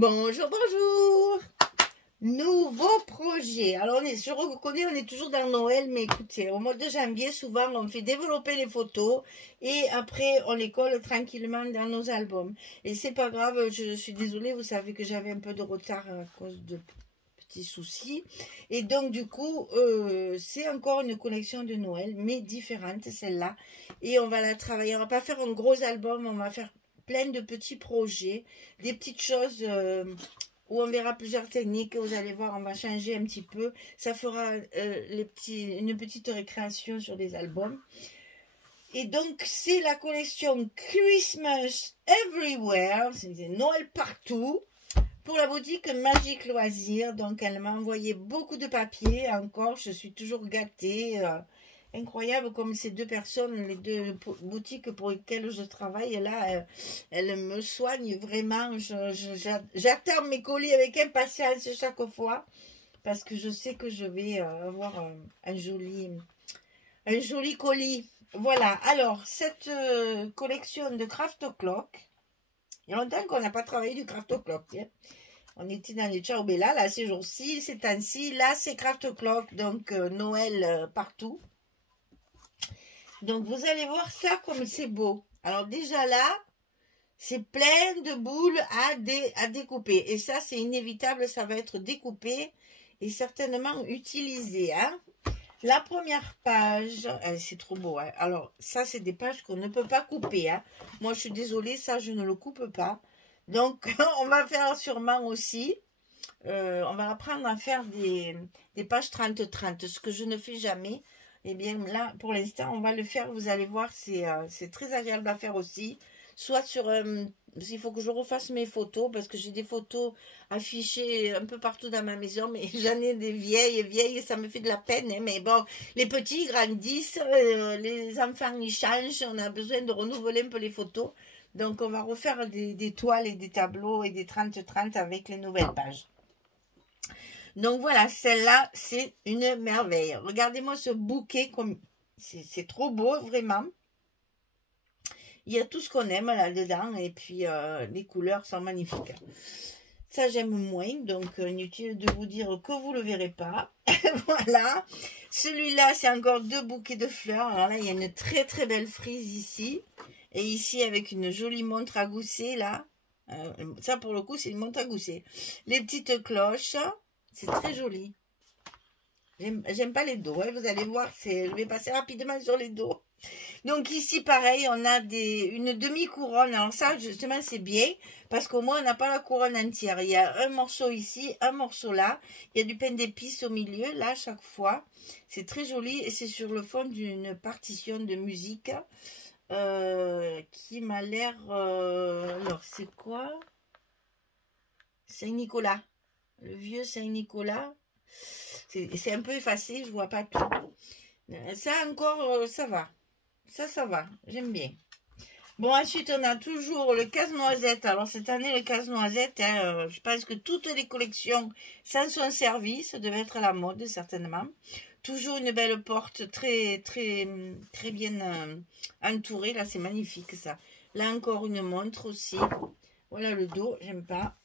Bonjour, bonjour. Nouveau projet. Alors, je reconnais, on est toujours dans Noël, mais écoutez, au mois de janvier, souvent, on fait développer les photos et après, on les colle tranquillement dans nos albums. Et c'est pas grave, je suis désolée, vous savez que j'avais un peu de retard à cause de petits soucis. Et donc, du coup, c'est encore une collection de Noël, mais différente, celle-là. Et on va la travailler. On va pas faire un gros album, on va faire plein de petits projets, des petites choses où on verra plusieurs techniques. Vous allez voir, on va changer un petit peu. Ça fera une petite récréation sur des albums. Et donc, c'est la collection Christmas Everywhere. C'est Noël partout. Pour la boutique Magique Loisirs. Donc, elle m'a envoyé beaucoup de papiers. Encore, je suis toujours gâtée. Incroyable comme ces deux personnes, les deux boutiques pour lesquelles je travaille, et là, elles me soignent vraiment. J'attends mes colis avec impatience chaque fois parce que je sais que je vais avoir un joli colis. Voilà, alors, cette collection de Craft Clock, il y a longtemps qu'on n'a pas travaillé du Craft Clock. Hein. On était dans les Ciao Bella, là, ces jours-ci, ces temps-ci. Là, c'est Craft Clock, donc Noël partout. Donc, vous allez voir ça comme c'est beau. Alors, déjà là, c'est plein de boules à découper. Et ça, c'est inévitable, ça va être découpé et certainement utilisé. Hein. La première page, c'est trop beau. Hein. Alors, ça, c'est des pages qu'on ne peut pas couper. Hein. Moi, je suis désolée, ça, je ne le coupe pas. Donc, on va faire sûrement aussi, on va apprendre à faire des pages 30-30, ce que je ne fais jamais. Et bien là, pour l'instant, on va le faire. Vous allez voir, c'est très agréable à faire aussi. Soit sur... il faut que je refasse mes photos, parce que j'ai des photos affichées un peu partout dans ma maison, mais j'en ai des vieilles, ça me fait de la peine. Hein, mais bon, les petits grandissent, les enfants, ils changent, on a besoin de renouveler un peu les photos. Donc, on va refaire des toiles et des tableaux et des 30-30 avec les nouvelles pages. Donc voilà, celle-là, c'est une merveille. Regardez-moi ce bouquet, c'est trop beau, vraiment. Il y a tout ce qu'on aime là-dedans, et puis les couleurs sont magnifiques. Ça, j'aime moins, donc inutile de vous dire que vous ne le verrez pas. Voilà. Celui-là, c'est encore deux bouquets de fleurs. Alors là, il y a une très très belle frise ici. Et ici, avec une jolie montre à gousset, là. Ça, pour le coup, c'est une montre à gousset. Les petites cloches. C'est très joli. J'aime pas les dos, hein, vous allez voir, je vais passer rapidement sur les dos. Donc ici, pareil, on a une demi-couronne. Alors ça, justement, c'est bien, parce qu'au moins, on n'a pas la couronne entière. Il y a un morceau ici, un morceau là. Il y a du pain d'épices au milieu, là, chaque fois. C'est très joli, et c'est sur le fond d'une partition de musique qui m'a l'air... alors, c'est quoi? Saint-Nicolas. Le vieux Saint-Nicolas. C'est un peu effacé, je vois pas tout. Ça encore, ça va. Ça va. J'aime bien. Bon, ensuite, on a toujours le casse-noisette. Alors, cette année, le casse-noisette, hein, je pense que toutes les collections s'en sont servies. Ça devait être à la mode, certainement. Toujours une belle porte très, très, très bien entourée. Là, c'est magnifique, ça. Là, encore une montre aussi. Voilà le dos, j'aime pas.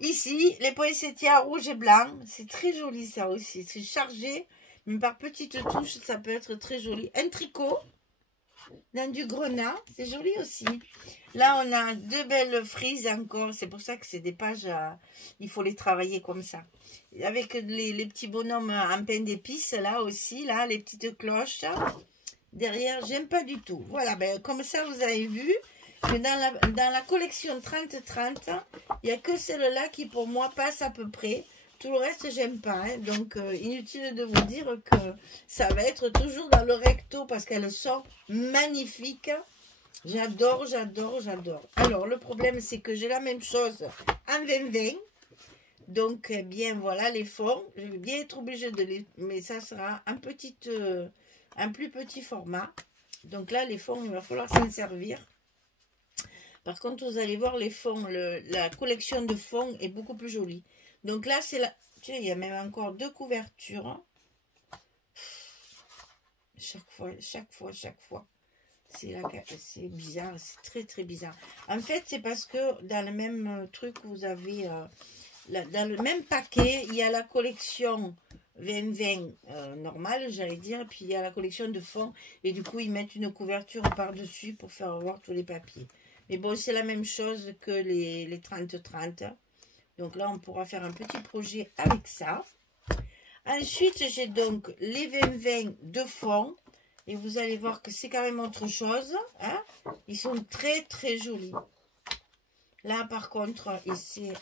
Ici, les poinsettias rouge et blanc. C'est très joli, ça aussi. C'est chargé, mais par petites touches, ça peut être très joli. Un tricot dans du grenat, c'est joli aussi. Là, on a deux belles frises encore. C'est pour ça que c'est des pages, il faut les travailler comme ça. Avec les petits bonhommes en pain d'épices, là aussi, là, les petites cloches. Derrière, j'aime pas du tout. Voilà, ben, comme ça, vous avez vu que dans la collection 30-30, il n'y a que celle-là qui, pour moi, passe à peu près. Tout le reste, j'aime pas. Hein. Donc, inutile de vous dire que ça va être toujours dans le recto parce qu'elles sont magnifiques. J'adore, j'adore, j'adore. Alors, le problème, c'est que j'ai la même chose en 20-20. Donc, eh bien, voilà les fonds. Je vais bien être obligée de les... Mais ça sera un plus petit format. Donc là, les fonds, il va falloir s'en servir. Par contre, vous allez voir les fonds, la collection de fonds est beaucoup plus jolie. Donc là, c'est la... Tu sais, il y a même encore deux couvertures. Chaque fois. C'est bizarre, c'est très très bizarre. En fait, c'est parce que dans le même truc, vous avez, dans le même paquet, il y a la collection 2020 normale, j'allais dire, puis il y a la collection de fond, et du coup, ils mettent une couverture par-dessus pour faire voir tous les papiers. Mais bon, c'est la même chose que les 30-30. Donc là, on pourra faire un petit projet avec ça. Ensuite, j'ai donc les 20-20 de fond. Et vous allez voir que c'est quand même autre chose. Hein. Ils sont très, très jolis. Là, par contre, c'est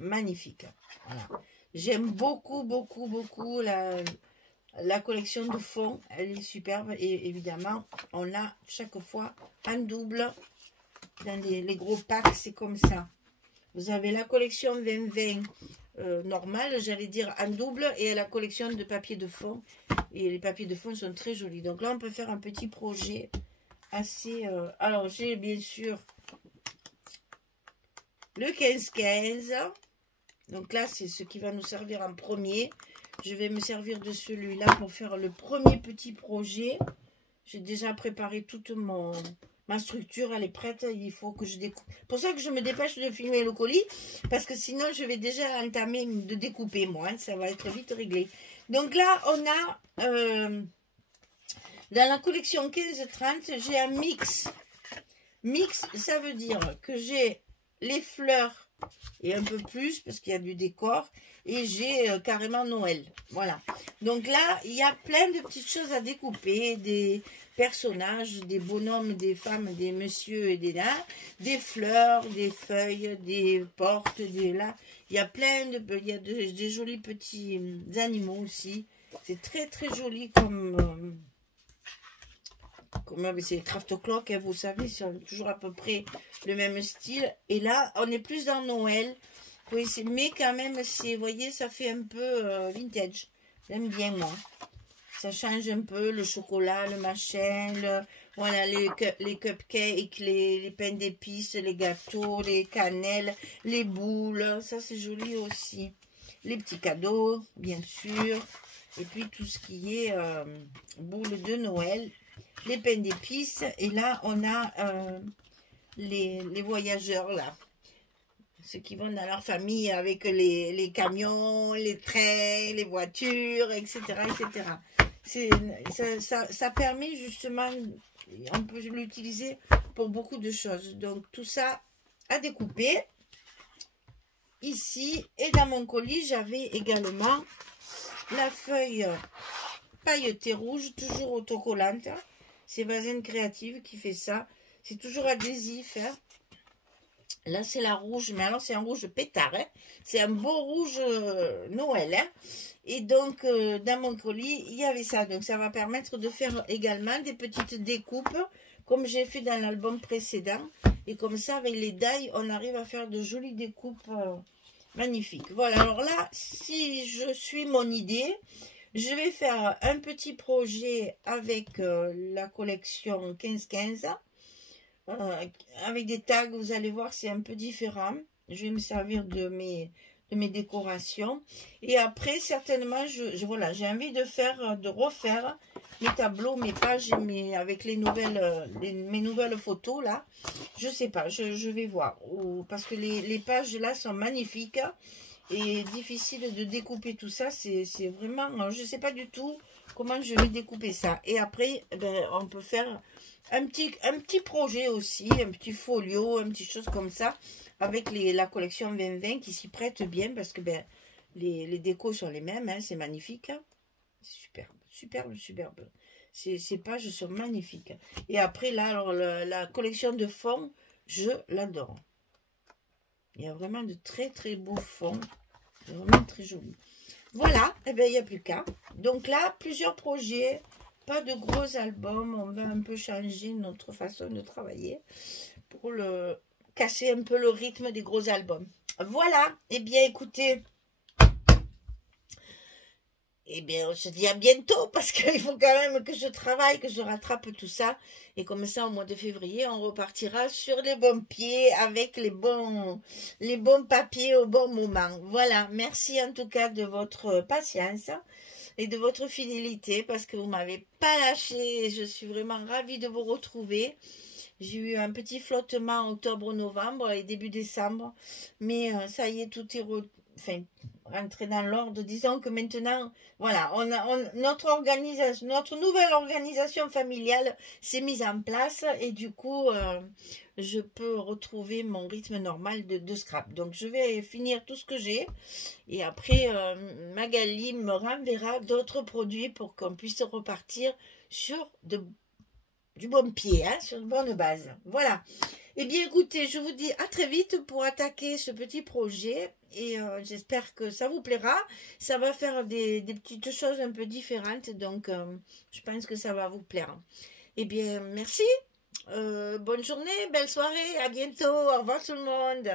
magnifique. Voilà. J'aime beaucoup, beaucoup, beaucoup la collection de fond. Elle est superbe. Et évidemment, on l'a chaque fois en double. Dans les gros packs, c'est comme ça. Vous avez la collection 2020 normale, j'allais dire en double, et la collection de papier de fond. Et les papiers de fond sont très jolis. Donc là, on peut faire un petit projet assez... alors, j'ai bien sûr le 15-15. Donc là, c'est ce qui va nous servir en premier. Je vais me servir de celui-là pour faire le premier petit projet. J'ai déjà préparé toute ma structure, elle est prête. Il faut que je découpe. C'est pour ça que je me dépêche de filmer le colis. Parce que sinon, je vais déjà entamer de découper, moi. Hein, ça va être vite réglé. Donc là, on a... dans la collection 15-30, j'ai un mix. Mix, ça veut dire que j'ai les fleurs et un peu plus, parce qu'il y a du décor. Et j'ai carrément Noël. Voilà. Donc là, il y a plein de petites choses à découper. Des personnages, des bonhommes, des femmes, des messieurs et des dames. Des fleurs, des feuilles, des portes, des là. Il y a plein de... Il y a des jolis petits animaux aussi. C'est très très joli comme c'est Craft Clock, hein, vous savez, c'est toujours à peu près le même style. Et là, on est plus dans Noël. Oui, mais quand même, vous voyez, ça fait un peu vintage. J'aime bien, moi. Ça change un peu, le chocolat, le machin, voilà, les cupcakes, les pains d'épices, les gâteaux, les cannelles, les boules. Ça, c'est joli aussi. Les petits cadeaux, bien sûr. Et puis, tout ce qui est boules de Noël. Les pains d'épices. Et là, on a les voyageurs, là. Ceux qui vont dans leur famille avec les camions, les trains, les voitures, etc. Ça permet justement, on peut l'utiliser pour beaucoup de choses. Donc tout ça à découper. Ici, et dans mon colis, j'avais également la feuille pailletée rouge, toujours autocollante. C'est Vazen Créative qui fait ça. C'est toujours adhésif, hein. Là, c'est la rouge, mais alors c'est un rouge pétard. Hein. C'est un beau rouge Noël. Hein. Et donc, dans mon colis, il y avait ça. Donc, ça va permettre de faire également des petites découpes, comme j'ai fait dans l'album précédent. Et comme ça, avec les die, on arrive à faire de jolies découpes magnifiques. Voilà, alors là, si je suis mon idée, je vais faire un petit projet avec la collection 15-15. Avec des tags, vous allez voir, c'est un peu différent. Je vais me servir de mes décorations. Et après, certainement, voilà, j'ai envie de refaire mes tableaux, mes pages, avec mes nouvelles photos, là. Je sais pas, je vais voir. Parce que les pages, là, sont magnifiques. Et difficile de découper tout ça. C'est vraiment... Je sais pas du tout comment je vais découper ça. Et après, ben, on peut faire... un petit projet aussi, un petit folio, un petit chose comme ça, avec la collection 2020 qui s'y prête bien parce que ben, les décos sont les mêmes, hein, c'est magnifique. Hein. C'est superbe, superbe, superbe. Ces pages sont magnifiques. Et après, là, alors, la collection de fonds, je l'adore. Il y a vraiment de très, très beaux fonds. C'est vraiment très joli. Voilà, et bien, il n'y a plus qu'à. Donc là, plusieurs projets. Pas de gros albums, on va un peu changer notre façon de travailler pour casser un peu le rythme des gros albums. Voilà, et bien écoutez, eh bien on se dit à bientôt parce qu'il faut quand même que je travaille, que je rattrape tout ça. Et comme ça, au mois de février, on repartira sur les bons pieds avec les bons papiers au bon moment. Voilà, merci en tout cas de votre patience. et de votre fidélité parce que vous m'avez pas lâché. Je suis vraiment ravie de vous retrouver. J'ai eu un petit flottement en octobre-novembre et début décembre, mais ça y est, tout est enfin, rentré dans l'ordre. Disons que maintenant, voilà, notre organisation, notre nouvelle organisation familiale s'est mise en place et du coup, je peux retrouver mon rythme normal de scrap. Donc, je vais finir tout ce que j'ai et après, Magali me renverra d'autres produits pour qu'on puisse repartir sur du bon pied, hein, sur une bonne base. Voilà. Eh bien, écoutez, je vous dis à très vite pour attaquer ce petit projet et j'espère que ça vous plaira. Ça va faire des petites choses un peu différentes, donc je pense que ça va vous plaire. Eh bien, merci. Bonne journée, belle soirée, à bientôt. Au revoir tout le monde.